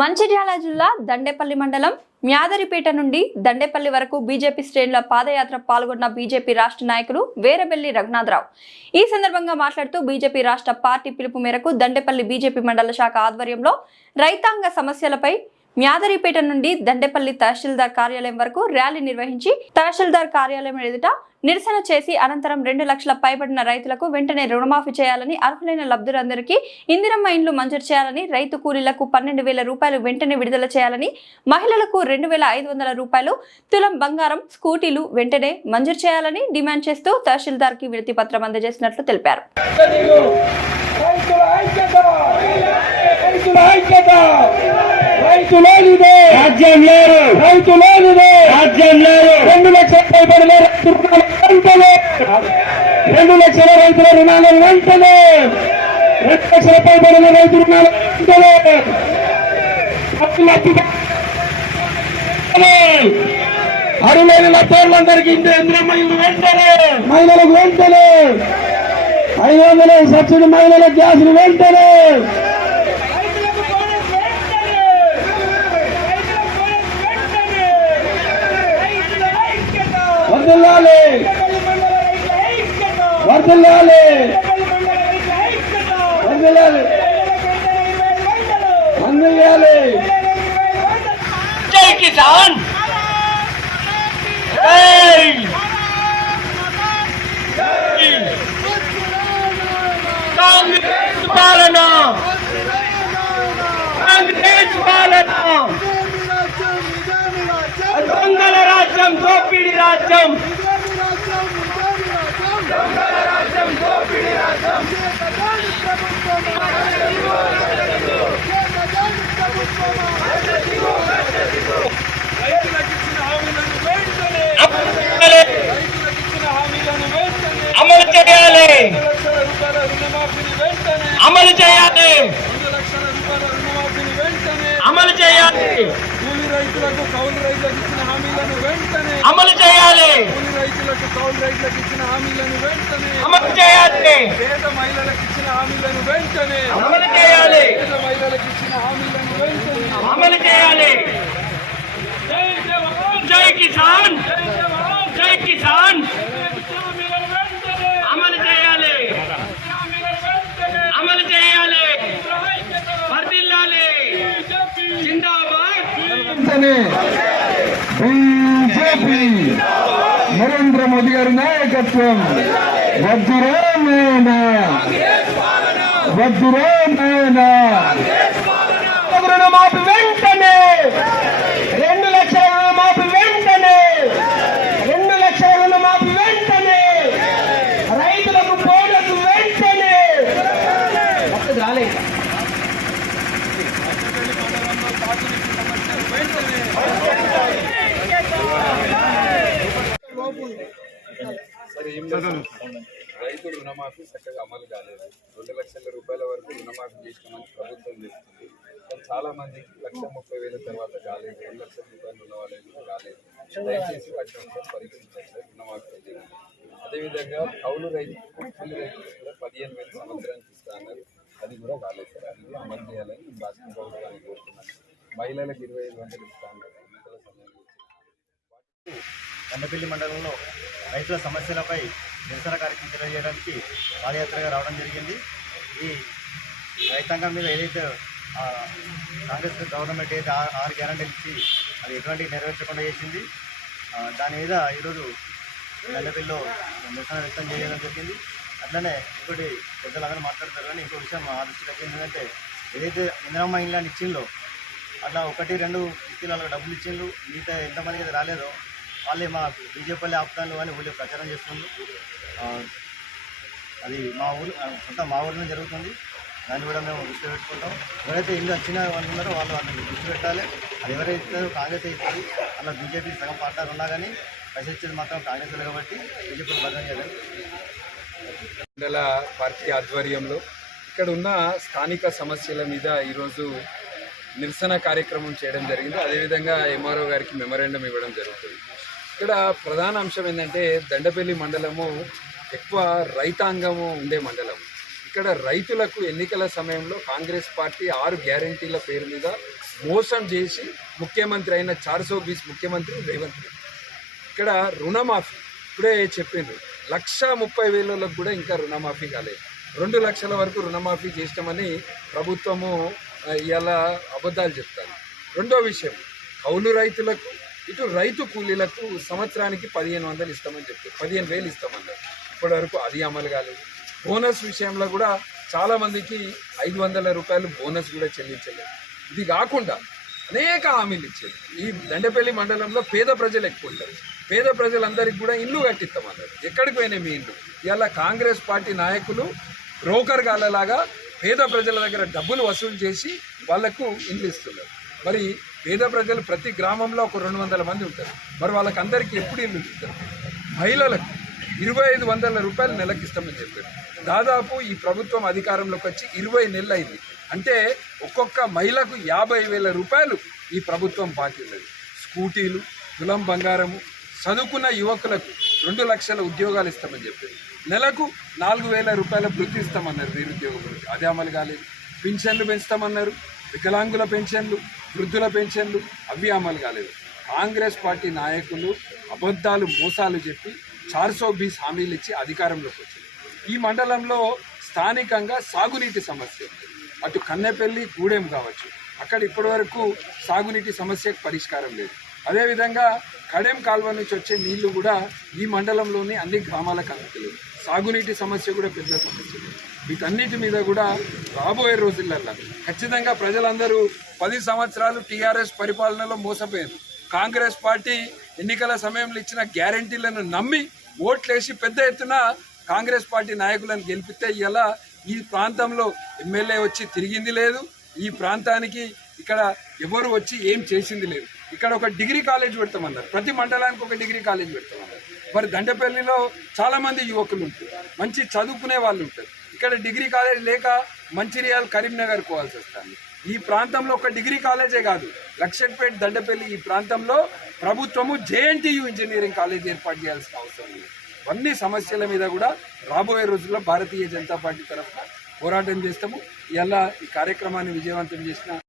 మంచిర్యాల జిల్లా దండేపల్లి మండలం మ్యాదరిపేట నుండి దండేపల్లి వరకు బీజేపీ శ్రేణుల పాదయాత్ర పాల్గొన్న బీజేపీ రాష్ట్ర నాయకులు వేరబెల్లి రఘునాథరావు. ఈ సందర్భంగా మాట్లాడుతూ బీజేపీ రాష్ట్ర పార్టీ పిలుపు మేరకు దండేపల్లి బీజేపీ మండల శాఖ ఆధ్వర్యంలో రైతాంగ సమస్యలపై మ్యాదరిపేట నుండి దండేపల్లి తహసీల్దార్ కార్యాలయం వరకు ర్యాలీ నిర్వహించి తహసీల్దార్ కార్యాలయం ఎదుట నిరసన చేసి అనంతరం రెండు లక్షల పైబడిన రైతులకు వెంటనే రుణమాఫీ చేయాలని అర్హులైన లబ్ధులందరికీ ఇందిరమ్మ ఇండ్లు మంజూరు చేయాలని రైతు కూలీలకు పన్నెండు వేల రూపాయలు వెంటనే విడుదల చేయాలని మహిళలకు రెండు వేల ఐదు వందల రూపాయలు తులం బంగారం స్కూటీలు వెంటనే మంజూరు చేయాలని డిమాండ్ చేస్తూ తహసీల్దార్కి వినతి పత్రం అందజేసినట్లు తెలిపారు. రైతుల ఐక్యత! ఐక్యత రైతులేనిదే రాజ్యం లేదు. రైతులేనిదే రాజ్యం లేదు. రెండు లక్షల పైబడిన రైతు రుణాలు వెంటనే. రెండు లక్షల రైతుల రుణాలు వెంటనే. రెండు లక్షల పైబడిన రైతు రుణాలు వెంటనే. అరులైన ఇంద్రమ్మ వెంటనే. మహిళలకు వెంటనే. ఐదు వందల సబ్సిడీ మహిళల గ్యాసులు వెంటనే. వర్దిల్లాలి వర్దిల్లాలి వర్దిల్లాలి అందియాలి జై కిసాన్ జై కాంగ్రెస్ పాలన కాంగ్రెస్ పాలన దొంగల రాజ్యం దోపిడి రాజ్యం అమలు చేయాలి. అమలు చేయాలి. చేయాలి. కూలి రైతులకు కౌలు రైతులకు ఇచ్చిన హామీలను వెంటనే అమలు చేయాలి. కూలి రైతులకు కౌలు రైతులకు ఇచ్చిన హామీలను వెంటనే అమలు చేయాలి. పేద మహిళలకు ఇచ్చిన హామీలను వెంటనే అమలు చేయాలి. పేద మహిళలకు ఇచ్చిన హామీలను వెంటనే అమలు చేయాలి. జై జవాన్. జై కిసాన్. జై జవాన్. జై కిసాన్ హామీలను వెంటనే అమలు చేయాలి హామీలను వెంటనే అమలు చేయాలి ఐక్యత వర్దిల్లాలి బీజేపీ జిందాబాద్ వెంటనే బీజేపీ నరేంద్ర మోదీ గారి నాయకత్వం వజ్రమేనా వజ్రమేనా రుణమాఫీ వెంటనే రెండు లక్షల రుణమాఫీ వెంటనే రెండు లక్షల రుణమాఫీ వెంటనే రైతులకు బోనస్ వెంటనే రాలేదు రైతు రుణమాఫీ చక్కగా అమలు కాలేదు. రెండు లక్షల రూపాయల వరకు రుణమాఫీ చేసినామని ప్రభుత్వం చేస్తుంది కానీ చాలా మందికి లక్ష ముప్పై వేల తర్వాత కాలేదు. రెండు లక్షల రూపాయలు రుణవాలేదు కాలేదు. దయచేసి వాటిని ఒకసారి రుణమాఫీ అదేవిధంగా కౌలు రైతు కూలి రైతులకు కూడా పదిహేను వేల సంవత్సరానికి ఇస్తా అన్నారు. అది కూడా కాలేదు కోరుతున్నాను మహిళలకు ఇరవై ఐదు గంటలు ఇస్తా మండలంలో రైతుల సమస్యలపై నిరసన కార్యక్రమం తెలియజేయడానికి పాదయాత్రగా రావడం జరిగింది. ఈ రైతాంగం మీద ఏదైతే కాంగ్రెస్ గవర్నమెంట్ అయితే ఆ- ఆరు గ్యారంటీలు ఇచ్చి అది ఎటువంటి నెరవేర్చకుండా చేసింది దాని మీద ఈరోజు దండపల్లిలో నిరసన వ్యక్తం చేయడం జరిగింది. అట్లనే ఇంకోటి పెద్దలందరూ మాట్లాడతారు కానీ ఇంకో విషయం మా ఏంటంటే ఏదైతే ఇందిరమ్మ ఇండ్లని ఇచ్చిందో అట్లా ఒకటి రెండు కిస్తీలలో డబ్బులు ఇచ్చిండ్రు. మిగతా ఎంతమందికి అయితే రాలేదో వాళ్ళే మా బీజేపీ ఆపుతాను అని ఊళ్ళో ప్రచారం చేస్తుండ్రు. అది మా ఊరు ఆ, మా ఊరిలో జరుగుతుంది. దాన్ని కూడా మేము దృష్టి పెట్టుకుంటాం. ఎవరైతే ఇల్లు వచ్చిన వాళ్ళు ఉన్నారో వాళ్ళు వాళ్ళని దృష్టి పెట్టాలి. అది ఎవరైతే కాంగ్రెస్ అవుతుంది అలా బీజేపీ సగం పార్టీలు ఉన్నా కానీ పైసలు ఇచ్చేది మాత్రం కాంగ్రెస్ కాబట్టి బీజేపీ భద్రం చేయాలి మండల పార్టీ ఆధ్వర్యంలో ఇక్కడ ఉన్న స్థానిక సమస్యల మీద ఈరోజు నిరసన కార్యక్రమం చేయడం జరిగింది. అదేవిధంగా ఎంఆర్ఓ గారికి మెమరాండం ఇవ్వడం జరుగుతుంది. ఇక్కడ ప్రధాన అంశం ఏంటంటే దండపల్లి మండలము ఎక్కువ రైతాంగము ఉండే మండలం. ఇక్కడ రైతులకు ఎన్నికల సమయంలో కాంగ్రెస్ పార్టీ ఆరు గ్యారంటీల పేరు మీద మోసం చేసి ముఖ్యమంత్రి అయిన చార్సో బీస్ ముఖ్యమంత్రి రేవంత్ రెడ్డి. ఇక్కడ రుణమాఫీ ఇప్పుడే చెప్పిండ్రు. లక్ష ముప్పై వేలలో కూడా ఇంకా రుణమాఫీ కాలేదు. రెండు లక్షల వరకు రుణమాఫీ చేసినామని ప్రభుత్వము ఆ, ఇవాళ అబద్ధాలు చెప్తారు రెండో విషయం కౌలు రైతులకు ఇటు రైతు కూలీలకు సంవత్సరానికి పదిహేను వందలు ఇస్తామని చెప్పారు పదిహేను వేలు ఇస్తామన్నారు. ఇప్పటి వరకు అది అమలు కాలేదు. బోనస్ విషయంలో కూడా చాలామందికి ఐదు వందల రూపాయలు బోనస్ కూడా చెల్లించలేదు. ఇది కాకుండా అనేక హామీలు ఇచ్చారు. ఈ దండపల్లి మండలంలో పేద ప్రజలు ఎక్కువ ఉంటారు. పేద ప్రజలందరికీ కూడా ఇల్లు కట్టిస్తామన్నారు. ఎక్కడికి పోయినాయి మీ ఇల్లు? ఇవాళ కాంగ్రెస్ పార్టీ నాయకులు బ్రోకర్ గాలలాగా పేద ప్రజల దగ్గర డబ్బులు వసూలు చేసి వాళ్ళకు ఇల్లు ఇస్తున్నారు. మరి పేద ప్రజలు ప్రతి గ్రామంలో ఒక రెండు వందల మంది ఉంటారు. మరి వాళ్ళకి అందరికీ ఎప్పుడు ఇల్లు ఇస్తారు? మహిళలకు. ఇరవై ఐదు వందల రూపాయలు నెలకి ఇస్తామని చెప్పారు. దాదాపు ఈ ప్రభుత్వం అధికారంలోకి వచ్చి ఇరవై నెలలు అయింది. అంటే ఒక్కొక్క మహిళకు యాభై వేల రూపాయలు ఈ ప్రభుత్వం బాకీ ఉన్నది. స్కూటీలు తులం బంగారము చదువుకున్న యువకులకు రెండు లక్షల ఉద్యోగాలు ఇస్తామని చెప్పారు. నెలకు నాలుగు వేల రూపాయల వృత్తి ఇస్తామన్నారు నిరుద్యోగ వృత్తి. అదే అమలు కాలేదు. పింఛన్లు పెంచుతామన్నారు. వికలాంగుల పెన్షన్లు వృద్ధుల పెన్షన్లు అవి అమలు కాలేదు. కాంగ్రెస్ పార్టీ నాయకులు అబద్ధాలు మోసాలు చెప్పి చార్సో బీస్ హామీలు ఇచ్చి అధికారంలోకి వచ్చింది ఈ మండలంలో స్థానికంగా సాగునీటి సమస్య ఉంది. అటు కన్నెపల్లి గూడెం కావచ్చు. అక్కడ ఇప్పటివరకు సాగునీటి సమస్యకు పరిష్కారం లేదు. అదేవిధంగా కడెం కాల్వ నుంచి వచ్చే నీళ్ళు కూడా ఈ మండలంలోని అన్ని గ్రామాలకు అందుతలేదు సాగునీటి సమస్య కూడా పెద్ద సమస్య. వీటన్నిటి మీద కూడా రాబోయే రోజులల్లో ఖచ్చితంగా ప్రజలందరూ పది సంవత్సరాలు టీఆర్ఎస్ పరిపాలనలో మోసపోయారు. కాంగ్రెస్ పార్టీ ఎన్నికల సమయంలో ఇచ్చిన గ్యారంటీలను నమ్మి ఓట్లేసి పెద్ద ఎత్తున కాంగ్రెస్ పార్టీ నాయకులను గెలిపితే ఇలా ఈ ప్రాంతంలో ఎమ్మెల్యే వచ్చి తిరిగింది లేదు. ఈ ప్రాంతానికి ఇక్కడ ఎవరు వచ్చి ఏం చేసింది లేదు. ఇక్కడ ఒక డిగ్రీ కాలేజ్ పెడతామన్నారు. ప్రతి మండలానికి ఒక డిగ్రీ కాలేజ్ పెడతామన్నారు. మరి దండపల్లిలో చాలామంది యువకులు ఉంటారు. మంచి చదువుకునే వాళ్ళు ఉంటారు. ఇక్కడ డిగ్రీ కాలేజ్ లేక మంచిర్యాల కరీంనగర్ పోవాల్సి వస్తుంది. ఈ ప్రాంతంలో ఒక డిగ్రీ కాలేజే కాదు. లక్షట్పేట దండపల్లి ఈ ప్రాంతంలో ప్రభుత్వము జేఎన్టీయు ఇంజనీరింగ్ కాలేజ్ ఏర్పాటు చేయాల్సిన అవసరం ఉంది. అన్ని సమస్యల మీద కూడా రాబోయే రోజుల్లో భారతీయ జనతా పార్టీ తరఫున పోరాటం చేస్తాము. ఇలా ఈ కార్యక్రమాన్ని విజయవంతం చేసిన